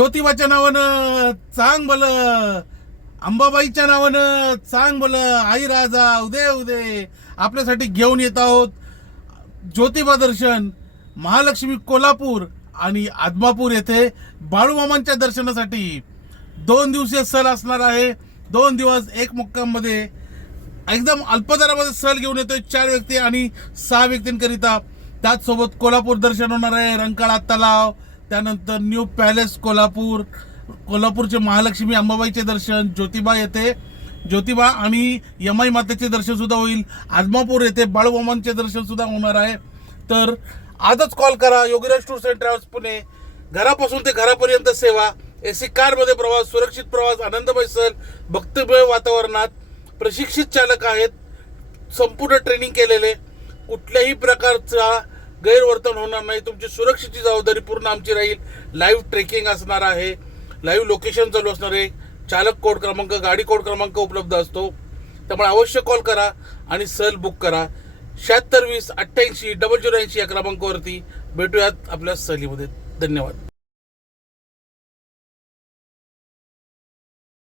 ज्योतिबाच्या नावानं चांग भलं, अंबाबाईच्या नावानं चांग भलं, आई राजा उदे उदे आपल्यासाठी घेऊन येत आहोत ज्योतिबा दर्शन. महालक्ष्मी कोल्हापूर आणि आदमापूर येथे बाळूमामांच्या दर्शनासाठी 2 दिवसीय सहल असणार आहे. 2 दिवस एक मुक्काम मध्ये एकदम अल्प दरामध्ये सहल घेऊन येतोय 4 व्यक्ती आणि 6 व्यक्तींकरिता. त्याचसोबत कोल्हापूर दर्शन होणार आहे, रंकाळा तलाव, त्यानंतर न्यू पॅलेस कोल्हापूर, कोल्हापूरचे महालक्ष्मी अंबाबाईचे दर्शन, ज्योतिबा येथे ज्योतिबा आणि यमाई मातेचे दर्शन सुद्धा होईल. आदमापूर येथे बाळूमामांचे दर्शन सुद्धा होणार आहे. तर आजच कॉल करा. Yogiraj tours and travels Pune. घरापासून ते घरापर्यंत सेवा, एसी कारमध्ये प्रवास, सुरक्षित प्रवास, आनंदमय सहल, भक्तिमय वातावरणात, प्रशिक्षित चालक आहेत, संपूर्ण ट्रेनिंग केलेले, कुठल्याही प्रकारचा गैरवर्तन होणार नाही. तुमची सुरक्षेची जबाबदारी पूर्ण आमची राहील. लाईव्ह ट्रेकिंग असणार आहे, लाईव्ह लोकेशन चालू असणार आहे, चालक कोड क्रमांक, गाडी कोड क्रमांक उपलब्ध असतो. त्यामुळे अवश्य कॉल करा आणि सहल बुक करा. 7620 88 080 या क्रमांकावरती भेटूयात आपल्या सहलीमध्ये. धन्यवाद.